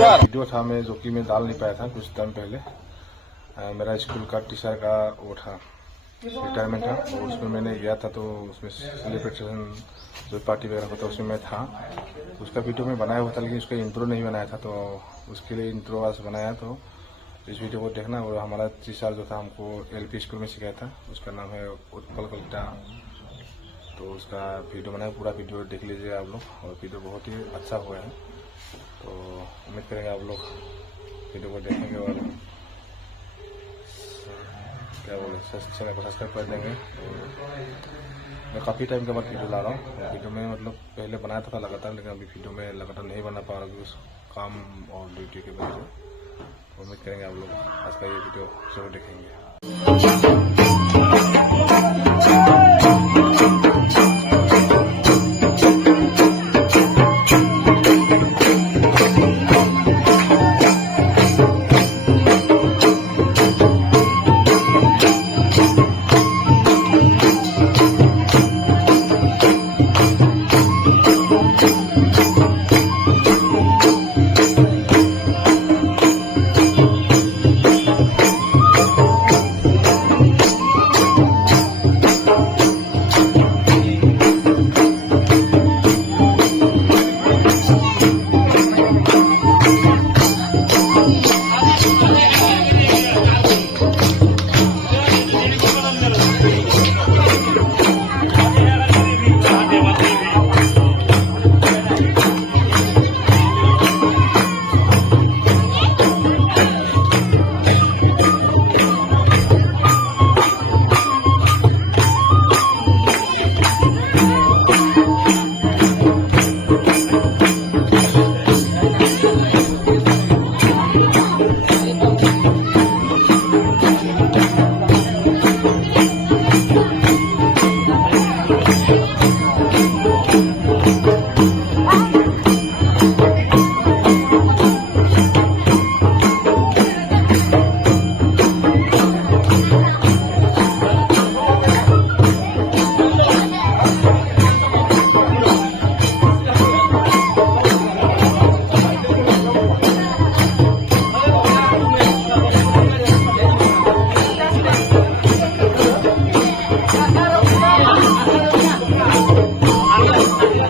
वीडियो था मैं जो कि मैं डाल नहीं पाया था कुछ टाइम पहले। मेरा स्कूल का टीचर का वो था रिटायरमेंट था, और उसमें मैंने गया था तो उसमें सेलिब्रेशन जो पार्टी वगैरह होता उसमें मैं था। उसका वीडियो मैं बनाया हुआ था लेकिन उसका इंट्रो नहीं बनाया था, तो उसके लिए इंट्रो आज बनाया। तो इस वीडियो को देखना। और हमारा टीचर जो था हमको LP स्कूल में सिखाया था, उसका नाम है उत्पल कलिता। तो उसका वीडियो बनाया, पूरा वीडियो देख लीजिए आप लोग, और वीडियो बहुत ही अच्छा हुआ है। तो उम्मीद करेंगे आप लोग वीडियो को देखेंगे और क्या बोले चैनल को सब्सक्राइब कर देंगे। तो मैं काफ़ी टाइम के बाद वीडियो ला रहा हूँ। वीडियो में मतलब पहले बनाया था लगातार, लेकिन अभी वीडियो में लगातार नहीं बना पा रहा उस काम और ड्यूटी की वजह से। तो उम्मीद करेंगे आप लोग आज का ये वीडियो जरूर देखेंगे।